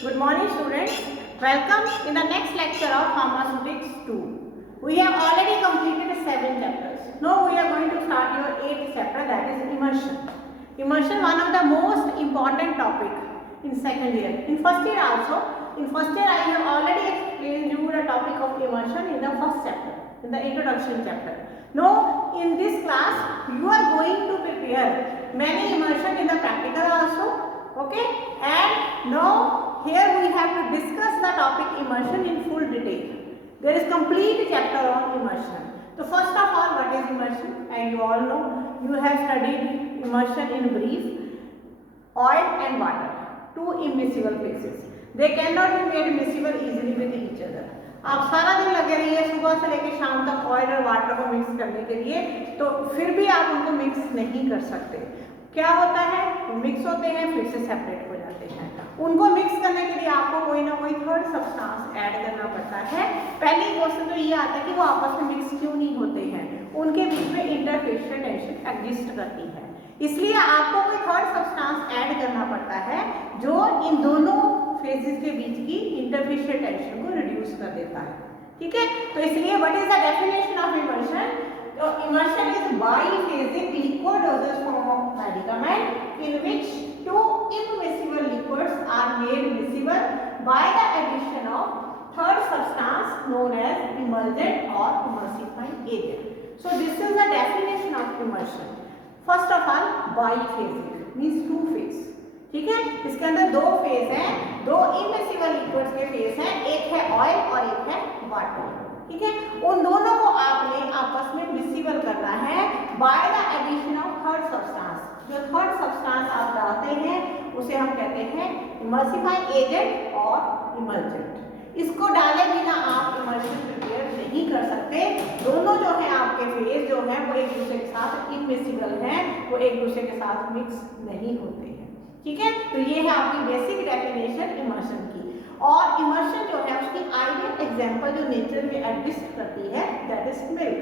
Good morning, students. Welcome in the next lecture of Pharmaceutics 2. We have already completed 7 chapters. Now we are going to start your 8th chapter, that is immersion. Immersion, one of the most important topic in second year. In first year also. In first year I have already explained you the topic of immersion in the first chapter, in the introduction chapter. Now in this class you are going to prepare many immersion in the practical also. Okay, and now here we have to discuss the topic immersion in full detail. There is complete chapter on immersion. So first of all, what is immersion? And you all know, you have studied immersion in brief. Oil and water, two immiscible phases. They cannot be made miscible easily with each other. आप सारा दिन लगे रहिए सुबह से लेकर शाम तक ऑयल और वाटर को मिक्स करने के लिए, तो फिर भी आप उनको मिक्स नहीं कर सकते. क्या होता है, वो मिक्स होते हैं फिर से सेपरेट हो जाते हैं. उनको मिक्स करने के लिए आपको कोई ना कोई थर्ड सब्सटेंस ऐड करना पड़ता है. पहली क्वेश्चन तो ये आता है कि वो आपस में मिक्स क्यों नहीं होते हैं. उनके बीच में इंटरफेशियल टेंशन एग्जिस्ट करती है, इसलिए आपको कोई थर्ड सब्सटेंस ऐड करना पड़ता है जो इन दोनों फेजेस के बीच की इंटरफेशियल टेंशन को रिड्यूस कर देता है. ठीक है, तो इसलिए what is the definition of emulsion? तो emulsion is biphasic liquid dosage form of medicament in which two immiscible liquids are made miscible by the addition of third substance known as emulgent or emulsifying agent. So this is the definition of immersion. First of all, biphasic means two phase. ठीक है, इसके अंदर दो phase हैं, दो immiscible liquids के phase हैं, एक है ऑयल और एक है वाटर. ठीक है, उन दोनों को आपने आपस में मिसिबल करना है by the addition of third substance. जो थर्ड सब्सटेंस आप डालते हैं उसे हम कहते हैं इमल्सिफाइंग एजेंट और इमल्जेंट. इसको डाले बिना आप इमल्शन प्रिपेयर नहीं कर सकते. दोनों जो है आपके फेज जो है वो एक दूसरे के साथ इमिसिबल हैं, वो एक दूसरे के साथ मिक्स नहीं होते हैं. ठीक है, तो ये है आपकी बेसिक डेफिनेशन इमर्शन की. और इमर्शन जो है उसकी आइडियल एग्जांपल जो नेचर में एग्जिस्ट करती है दैट इज मिल्क.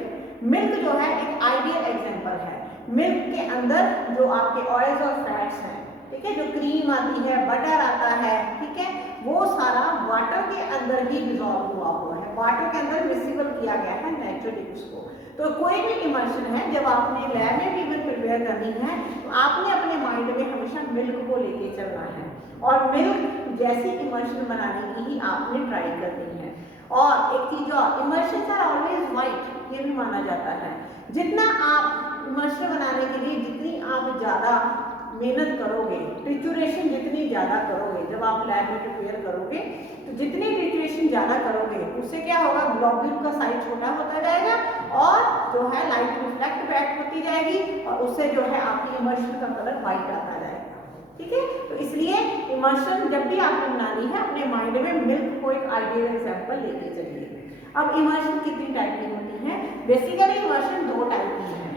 मिल्क जो है एक आइडियल एग्जांपल है. मिल्क के अंदर जो आपके ऑयल्स और फैट्स हैं, ठीक है, जो क्रीम आती है, बटर आता है, ठीक है, वो सारा वाटर के अंदर ही डिसॉल्व हुआ है. वाटर के अंदर मिसिबल किया गया है नेचुरली उसको. तो कोई भी इमर्शन है जब आपने लैब में भी प्रिपेयर करनी है तो आपने अपने माइंड में हमेशा मिल्क को लेके चलना है और मिल्क जैसी इमर्शन बनाने की ही आपने ट्राई करनी है. और एक चीज और, इमर्शन आर ऑलवेज वाइट, ये भी माना जाता है. जितना आप इमर्शन बनाने के लिए जितनी आप ज़्यादा मेहनत करोगे, ट्रिचुरेशन जितनी ज़्यादा करोगे, जब आप लैब में प्रिपेयर करोगे तो जितनी ट्रिचुरेशन ज़्यादा करोगे उससे क्या होगा, ग्लोब्यूल का साइज छोटा होता जाएगा और जो है लाइट रिफ्लेक्ट बैक होती जाएगी और उससे जो है आपकी इमर्शन का कलर वाइट आता जाएगा. ठीक है, तो इसलिए इमर्शन जब भी आपने बनानी है अपने माइंड में मिल्क को एक आइडियल एग्जाम्पल लेके चलिए. अब इमर्शन कितनी टाइप की होती है? बेसिकली इमर्शन दो टाइप की है,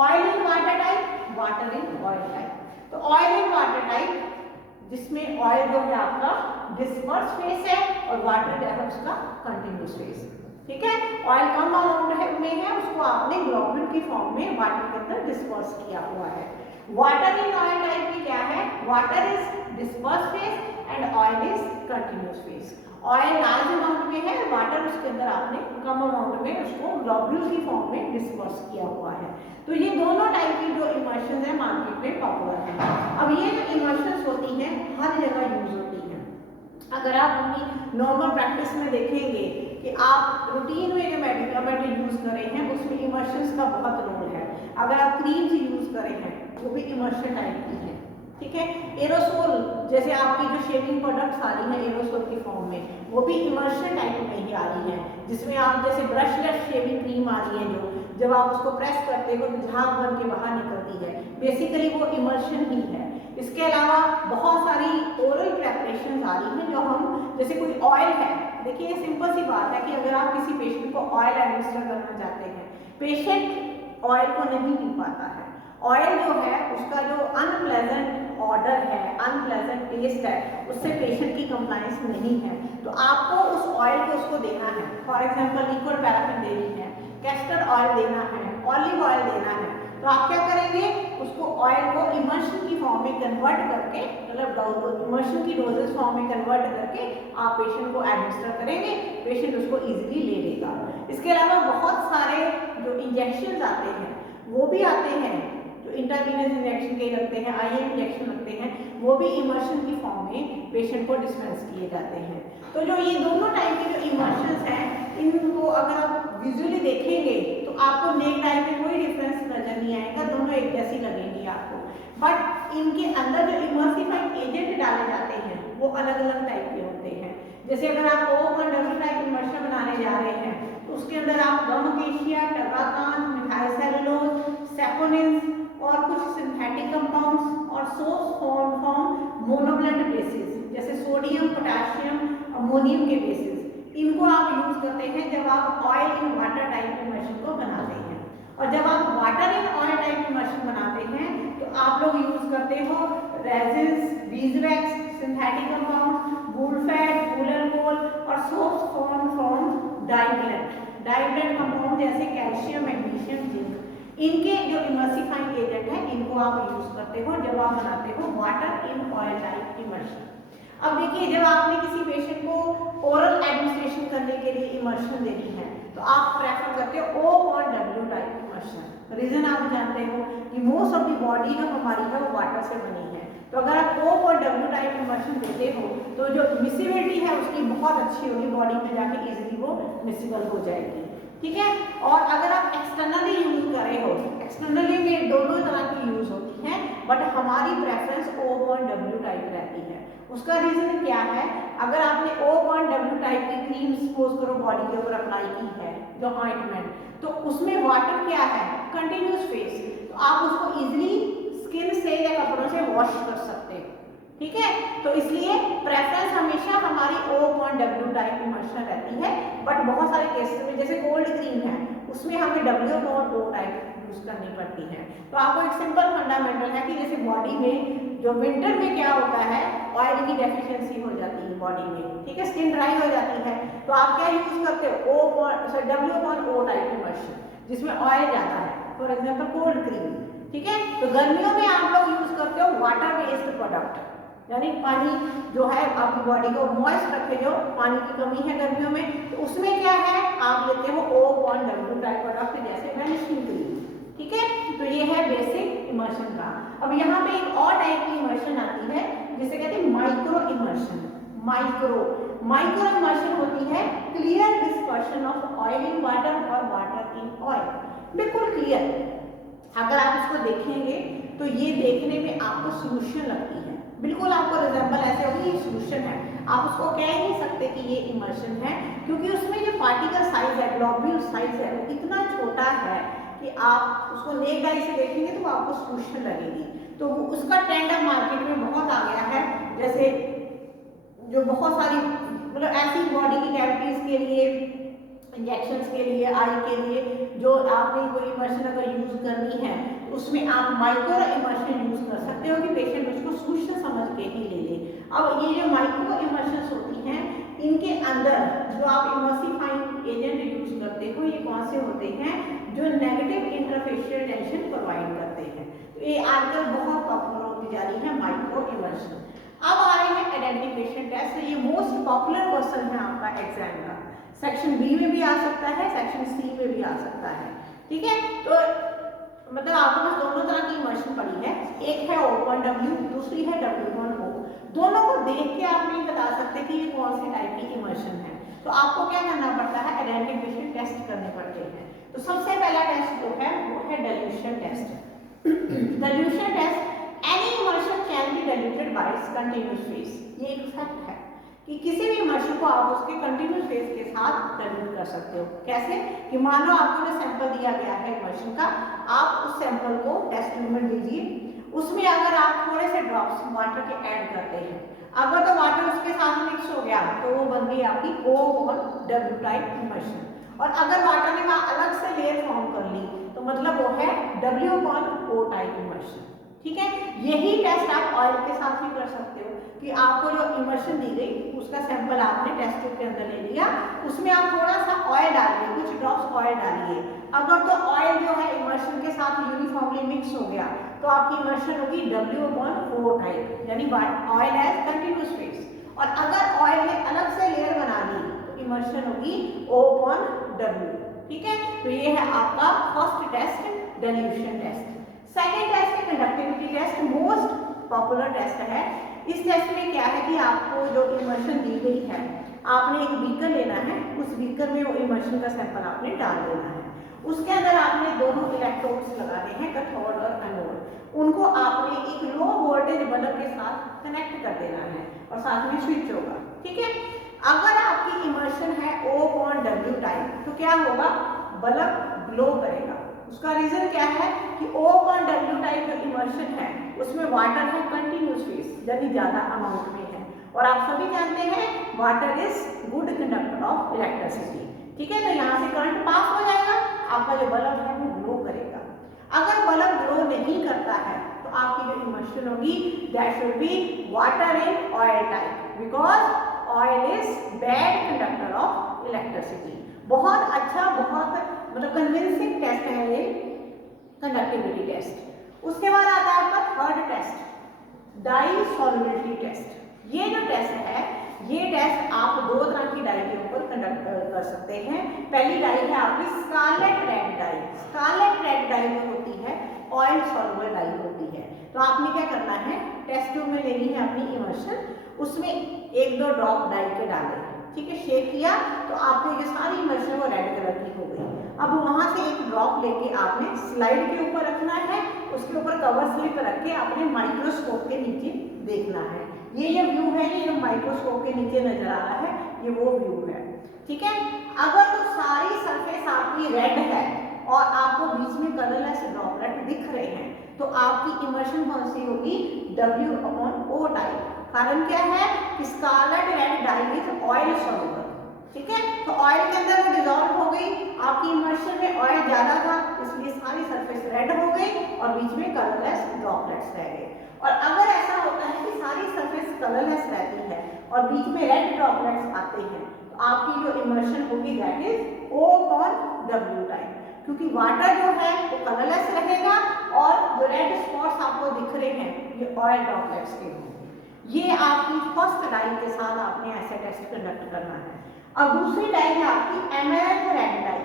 oil in water type, water in oil type. तो ऑयल इन वाटर टाइप जिसमें ऑयल जो है आपका डिस्पर्स फेस है और वाटर जो है उसका कंटिन्यूस फेस. ठीक है, ऑयल कम अमाउंट में है, उसको आपने ग्लोब्यूल की फॉर्म में वाटर के अंदर डिस्पर्स किया हुआ है. वाटर इन ऑयल टाइप में क्या है, water is disperse phase and oil is continuous face. Oil large amount में है, वाटर उसके अंदर आपने कम अमाउंट में उसको ग्लोब्यूल की फॉर्म में डिस्पर्स किया हुआ है. तो ये दोनों टाइप की जो इमर्शन है मार्केट में पॉपुलर है. अब ये जो इमर्शंस होती हैं हर जगह यूज होती हैं. अगर आप अपनी नॉर्मल प्रैक्टिस में देखेंगे कि आप रूटीन में जो मेडिकमेंट यूज कर रहे हैं उसमें इमर्शंस का बहुत रोल है. अगर आप क्रीम्स यूज कर रहे हैं वो भी इमर्शन टाइप की है. ठीक है, एरोसोल जैसे आपकी जो शेविंग प्रोडक्ट्स आ रही हैं एरोसोल की फॉर्म में, वो भी इमर्शन टाइप में ही आ रही है. जिसमें आप जैसे ब्रशलेस शेविंग क्रीम आ रही है जो जब आप उसको प्रेस करते हो तो झाग बन के बाहर निकलती है, बेसिकली वो इमर्शन ही है. इसके अलावा बहुत सारी ओरल प्रेपरेशन आ रही हैं जो हम, जैसे कोई ऑयल है, देखिए सिंपल सी बात है कि अगर आप किसी पेशेंट को ऑयल एडमिनिस्टर करना चाहते हैं, पेशेंट ऑयल को नहीं पी पाता है. ऑयल जो है उसका जो अनप्लेजेंट ऑर्डर है, अनप्लेजेंट टेस्ट है, उससे पेशेंट की कंप्लायंस नहीं है. तो आपको उस ऑयल को उसको देना है. फॉर एग्जांपल लिक्विड पैराफिन देनी है, कैस्टर ऑयल देना है, ऑलिव ऑयल देना है, तो आप क्या करेंगे, उसको ऑयल को इमर्शन की फॉर्म में कन्वर्ट करके, मतलब इमर्शन की डोजेस फॉर्म में कन्वर्ट करके आप पेशेंट को एडमिनिस्टर करेंगे, पेशेंट उसको इजीली ले लेगा। इसके अलावा बहुत सारे जो इंजेक्शन आते हैं वो भी आते हैं, जो इंट्रावीनस इंजेक्शन के लगते हैं, आईएम इंजेक्शन लगते हैं, वो भी इमर्शन की फॉर्म में पेशेंट को डिस्पेंस किए जाते हैं। तो जो ये दोनों टाइप के जो इमर्शंस हैं, इनको अगर आप विजुअली देखेंगे तो आपको नेक डाई में कोई डिफरेंस नजर नहीं आएगा, दोनों एक जैसी लगेंगी आपको। बट इनके अंदर जो इमर्सिफाइंग एजेंट डाले जाते हैं वो अलग अलग टाइप के होते हैं। जैसे अगर आप O1W टाइप इमर्शन बनाने जा रहे हैं तो उसके अंदर आप गम अकेशिया, टर्बाकान, मिथाइल सेलुलोज, सैपोनिन्स और कुछ सिंथेटिक कंपाउंड्स और सोर्स फॉर्म मोनोब्लेंड बेसिस जैसे सोडियम, पोटेशियम, अमोनियम के बेसिस, इनको आप यूज करते हैं जब आप oil in water type immersion को बनाते हैं। और जब आप water in oil type immersion बनाते हैं तो आप लोग यूज करते हो resins, बीजवैक्स, synthetic compound, wool fat, वूल अल्कोहल और सोर्स फॉर्म फ्रॉम डाइब्लेंट कंपाउंड जैसे कैल्शियम, मैग्नीशियम, जिंक। इनके जो इमर्सिफाइंग एजेंट है इनको आप यूज करते हो जब आप बनाते हो water in oil type immersion. अब देखिए, जब आपने किसी पेशेंट को ओरल एडमिनिस्ट्रेशन करने के लिए इमर्शन देनी है तो आप प्रेफर करते हो O1W टाइप इमर्शन। रीजन आप जानते हो कि मोस्ट ऑफ द बॉडी जो हमारी है वो वाटर से बनी है, तो अगर आप O1W टाइप इमर्शन देते हो तो जो मिसिबिलिटी है उसकी बहुत अच्छी होगी, बॉडी में जाके इजीली वो मिसिबल हो जाएगी। ठीक है। और अगर आप एक्सटर्नली यूज कर रहे हो, एक्सटर्नली में दोनों तरह की यूज होती है, बट हमारी प्रेफरेंस O1W टाइप रहती है। उसका रीजन क्या है, अगर आपने O1W टाइप की क्रीम सपोज करो बॉडी के ऊपर अप्लाई की है जो ऑइंटमेंट, तो उसमें वाटर क्या है, कंटिन्यूस फेस, तो आप उसको इजीली स्किन से या कपड़ों से वॉश कर सकते हो। ठीक है। तो इसलिए प्रेफरेंस हमेशा हमारी O1W टाइप इमर्शन रहती है, बट बहुत सारे केसेस में जैसे कोल्ड क्रीम है उसमें हमें W1O टाइप यूज करनी पड़ती है। तो आपको एक सिंपल फंडामेंटल है कि जैसे बॉडी में जो विंटर में क्या होता है, ऑयल की डेफिशिएंसी हो जाती है बॉडी में, ठीक है, स्किन ड्राई हो जाती है, तो आप क्या यूज करते हो W1O टाइप इमर्शन जिसमें ऑयल ज्यादा है, फॉर एग्जाम्पल कोल्ड क्रीम। ठीक है। तो गर्मियों में आप लोग यूज करते हो वाटर बेस्ड प्रोडक्ट, यानी पानी जो है आपकी बॉडी को मॉइस्ट रखे, जो पानी की कमी है गर्मियों में, तो उसमें क्या है आप लेते हो O1W टाइप प्रोडक्ट जैसे वैनिशिंग क्रीम। ठीक है। तो ये है बेसिक इमर्शन का। अब यहाँ पे एक और टाइप की इमर्शन आती है जिसे कहते हैं माइक्रो इमर्शन। माइक्रो इमर्शन होती है clear dispersion of oil in water और वाटर इन ऑयल, बिल्कुल क्लियर। अगर आप इसको देखेंगे तो ये देखने में आपको सोल्यूशन लगती है, बिल्कुल आपको रिजेंबल ऐसे होगी, ये सोल्यूशन है, आप उसको कह ही नहीं सकते कि ये इमर्शन है, क्योंकि उसमें जो पार्टिकल साइज है, ग्लोब्यूल साइज है, वो इतना छोटा है कि आप उसको नेक डाई से देखेंगे तो आपको सोल्यूशन लगेगी। तो उसका ट्रेंड अब मार्केट में बहुत आ गया है, जैसे जो बहुत सारी मतलब ऐसी बॉडी की कैविटीज के लिए, इंजेक्शंस के लिए, आई के लिए जो आपने कोई इमर्शन अगर यूज करनी है तो उसमें आप माइक्रो इमर्शन यूज कर सकते हो कि पेशेंट उसको सोल्यूशन समझ के ही ले ले। अब ये जो माइक्रो इमर्शंस होती हैं, इनके अंदर जो आप इमर्सिफाइंग एजेंट यूज करते हो, ये कौन से होते हैं, जो नेगेटिव इंटरफेशियल टेंशन प्रोवाइड करते हैं। तो ये आजकल बहुत पॉपुलर होती जा रही है माइक्रो इमर्शन। अब आ रहे हैं आइडेंटिफिकेशन टेस्ट। ये मोस्ट पॉपुलर क्वेश्चन है आपका एग्जाम का, सेक्शन बी में भी आ सकता है, सेक्शन सी में भी आ सकता है। ठीक है। तो मतलब आपके पास दोनों तरह की इमर्शन पड़ी है, एक है O1W, दूसरी है W1O। दोनों को देख के आप नहीं बता सकते कि ये कौन सी टाइप की इमर्शन है, तो आपको क्या करना पड़ता है, आइडेंटिफिकेशन टेस्ट करने पड़ते हैं। तो सबसे पहला टेस्ट जो है वो है dilution test. Dilution test, any emulsion can be diluted by its continuous phase. ये एक फैक्ट है कि किसी भी इमर्शन को आप उसके कंटीन्यूअस फेज के साथ डाइल्यूट कर सकते हो। कैसे कि मान लो आपको जो सैंपल दिया गया है इमर्शन का, आप उस सैंपल को टेस्ट ट्यूब में लीजिए, उसमें अगर आप थोड़े से ड्रॉप्स वाटर के ऐड करते हैं, अगर तो वाटर उसके साथ मिक्स हो गया तो वो बन गई आपकी O1W टाइप इमर्शन। और अगर वाटर ने वहां अलग से लेयर फॉर्म कर ली तो मतलब वो है W1O टाइप इमर्शन। ठीक है। यही टेस्ट आप ऑयल के साथ भी कर सकते हो कि आपको जो इमर्शन दी गई उसका सैंपल आपने टेस्ट ट्यूब के अंदर ले लिया, उसमें आप थोड़ा सा ऑयल डालिए, कुछ ड्रॉप्स ऑयल डालिए। अगर तो ऑयल जो है इमर्शन के साथ यूनिफॉर्मली मिक्स हो गया तो आपकी इमर्शन होगी W/4 टाइप, यानी ऑयल हैज कंटिन्यूअस फेज। और अगर ऑयल ने अलग से लेयर बना ली तो इमर्शन होगी O/W। ठीक है, तो ये है आपका first test, dilution test. Second test है conductivity test, most popular test है। इस टेस्ट में क्या है कि आपको जो इमर्शन दी गई है, आपने एक बीकर लेना है, उस बीकर में वो इमर्शन का सैंपल आपने डाल देना है। उसके अंदर आपने दोनों इलेक्ट्रोड्स लगाने हैं, कैथोड और एनोड। उनको आपने एक लो वोल्टेज बल्ब के साथ कनेक्ट कर देना है और साथ में स्विच होगा। ठीक है, अगर आपकी इमर्शन है O/W टाइप तो क्या होगा, बल्ब ग्लो करेगा। उसका रीजन क्या है कि O/W टाइप जो इमर्शन है उसमें वाटर है कंटिन्यूअस फेज, यानी ज्यादा अमाउंट में है। और आप सभी जानते हैं water is good conductor of electricity. ठीक है, तो यहाँ से करंट पास हो जाएगा, आपका जो बल्ब है वो ग्लो करेगा। अगर बल्ब ग्लो नहीं करता है तो आपकी जो इमर्शन होगी that should be water in oil type, because oil is bad conductor of electricity. बहुत अच्छा, बहुत मतलब कन्विंसिंग टेस्ट है ये कंडक्टिविटी टेस्ट। उसके बाद आता है आपका third test, dye solubility test. ये जो टेस्ट है, ये टेस्ट आप दो तरह की डाई के ऊपर कंडक्ट कर सकते हैं। पहली डाई है आपकी scarlet red dye. Scarlet red dye जो होती है ऑयल सॉल्युबल डाई होती है। तो आपने क्या करना है, टेस्ट ट्यूब में लेनी है अपनी इमर्शन, उसमें 1-2 ड्रॉप डाई के डाले। ठीक है, शेक किया तो आपकी जो सारी इमर्शन वो रेड कलर की हो गई। अब वहां से एक ड्रॉप लेके आपने स्लाइड के ऊपर रखना है, उसके ऊपर कवर स्लिप रख के आपने माइक्रोस्कोप के नीचे देखना है। ये जो व्यू है, ये जो माइक्रोस्कोप के नीचे नजर आ रहा है, ये वो व्यू है। ठीक है, अगर तो सारी सरफेस आपकी रेड है और आपको बीच में कलरलेस ड्रॉपलेट दिख रहे हैं तो आपकी इमर्शन कौन सी होगी, W/O टाइप। कारण क्या है कि scarlet red dye is oil soluble. ठीक है, तो ऑयल के अंदर वो डिसॉल्व हो गई, आपकी इमर्शन में ऑयल ज्यादा था इसलिए सारी सरफेस रेड हो गई और बीच में कलरलेस ड्रॉपलेट्स रह गए। और अगर ऐसा होता है कि सारी सरफेस कलरलेस रहती है और बीच में रेड ड्रॉपलेट्स आते हैं तो आपकी जो इमर्शन होगी दैट इज O/W टाइप, क्योंकि वाटर जो है वो कलरलेस रहेगा और जो रेड स्पॉट्स आपको दिख रहे हैं ये ऑयल ड्रॉपलेट्स के होंगे। ये आपकी फर्स्ट डाई के साथ आपने ऐसा टेस्ट कंडक्ट करना है। अब दूसरी डाई है आपकी emerald red dye.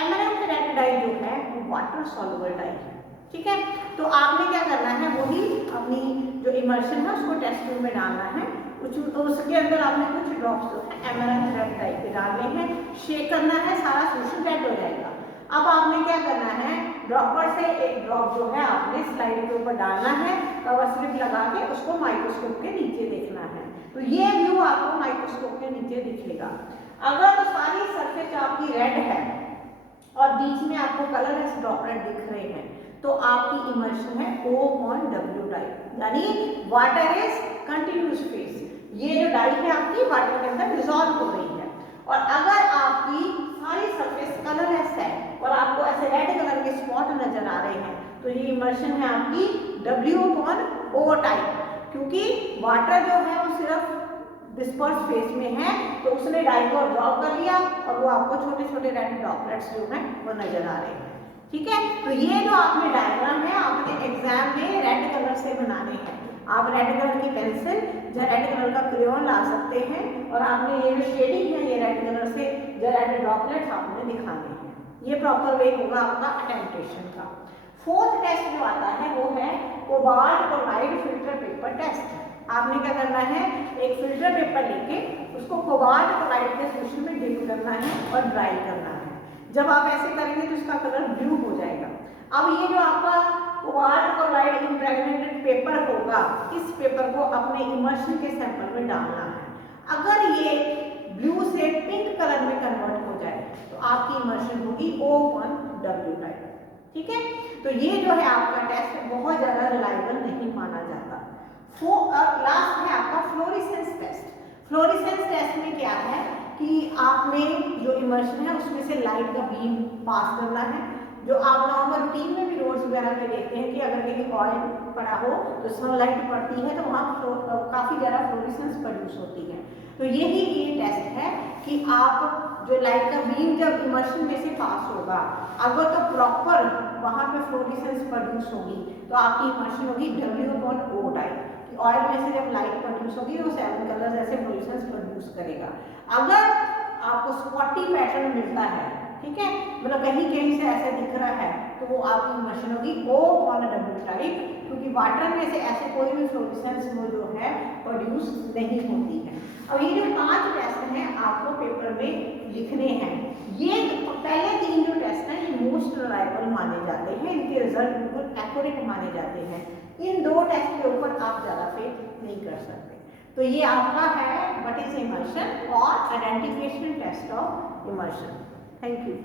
Emerald red dye जो है वो वाटर सॉल्युबल डाई है। ठीक है, तो आपने क्या करना है, वही अपनी जो इमर्शन है उसको टेस्ट ट्यूब में डालना है। उसके अंदर आपने कुछ ड्रॉप्स जो है एमेरल्ड रेड डाई के डालने हैं, शेक करना है, सारा सोल्यूशन रेड हो जाएगा। अब आपने क्या करना है, ड्रॉपर से एक ड्रॉप जो है आपने स्लाइड के ऊपर डालना है, कवर स्लिप लगा के उसको माइक्रोस्कोप के नीचे देखना है। तो ये व्यू आपको माइक्रोस्कोप के नीचे दिखेगा। अगर तो सारी सरफेस आपकी रेड है और बीच में आपको कलरलेस ड्रॉपलेट दिख रहे हैं तो आपकी इमर्शन है O/W टाइप, यानी वाटर इज कंटिन्यूअस फेज। ये जो डाई है आपकी वाटर के अंदर डिसॉल्व हो रही है। और अगर आपकी सारी सरफेस कलरलेस है और आपको ऐसे रेड कलर के स्पॉट नजर आ रहे हैं तो ये इमर्शन है आपकी W/O टाइप, क्योंकि वाटर जो है वो सिर्फ डिस्पर्स फेज में है तो उसने डाई को ड्रॉप कर लिया और वो आपको छोटे छोटे रेड ड्रॉपलेट्स जो हैं वो नजर आ रहे हैं। ठीक है, तो ये जो आपने डायग्राम है आपने एग्जाम में रेड कलर से बनाने हैं। आप रेड कलर की पेंसिल या रेड कलर का क्रेयॉन ला सकते हैं और आपने ये जो शेडिंग है ये रेड कलर से या रेड ड्रॉपलेट्स आपने दिखाने हैं। ये प्रॉपर वे होगा आपका अटेम्प्टेशन का। फोर्थ टेस्ट जो आता है वो है cobalt chloride filter paper test. आपने क्या करना है, एक फिल्टर पेपर लेके उसको कोबाल्ट क्लोराइड के सोल्यूशन में डिप करना है और ड्राई करना है। जब आप ऐसे करेंगे तो इसका कलर ब्लू हो जाएगा। अब ये जो आपका कोबाल्ट क्लोराइड इम्प्रेग्नेटेड पेपर होगा, इस पेपर को अपने इमर्शन के सैंपल में डालना है। अगर ये ब्लू से पिंक कलर में कन्वर्ट हो जाए तो आपकी इमर्शन होगी O/W टाइप। ठीक है, तो ये जो है आपका टेस्ट बहुत ज्यादा रिलायबल नहीं माना जाता। लास्ट है आपका फ्लोरेसेंस टेस्ट। फ्लोरेसेंस टेस्ट में क्या है कि आपने जो इमर्शन है उसमें से लाइट का बीम पास करना है। जो आप नॉर्मल रूटीन में भी रोड्स वगैरह में देखते हैं कि अगर कहीं ऑयल पड़ा हो तो सनलाइट पड़ती है तो वहाँ काफ़ी ज़्यादा फ्लोरेसेंस प्रोड्यूस होती है। तो यही ये टेस्ट है कि आप जो लाइट का बीम जब इमर्शन में से पास होगा, अगर तो प्रॉपर वहाँ पे फ्लोरेसेंस प्रोड्यूस होगी तो आपकी इमर्शन होगी W/O टाइप। ऑयल में से जब लाइट प्रोड्यूस होगी वो 7 कलर्स ऐसे फ्लोरेसेंस प्रोड्यूस करेगा। अगर आपको स्पॉटी पैटर्न मिलता है, ठीक है, मतलब कहीं कहीं से ऐसे दिख रहा है, तो वो आपकी इमर्शन होगी O/W टाइप, क्योंकि वाटर में से ऐसे कोई भी फ्लोरेसेंस वो जो है प्रोड्यूस नहीं होती है। अब ये जो 5 टेस्ट हैं आपको पेपर में लिखने हैं। ये पहले 3 जो टेस्ट हैं ये मोस्ट रिलायबल माने जाते हैं, इनके रिजल्ट बिल्कुल एक्यूरेट माने जाते हैं। इन 2 टेस्ट के ऊपर आप ज़्यादा फेथ नहीं कर सकते। तो ये आपका है व्हाट इज इमर्शन और identification test of immersion. Thank you.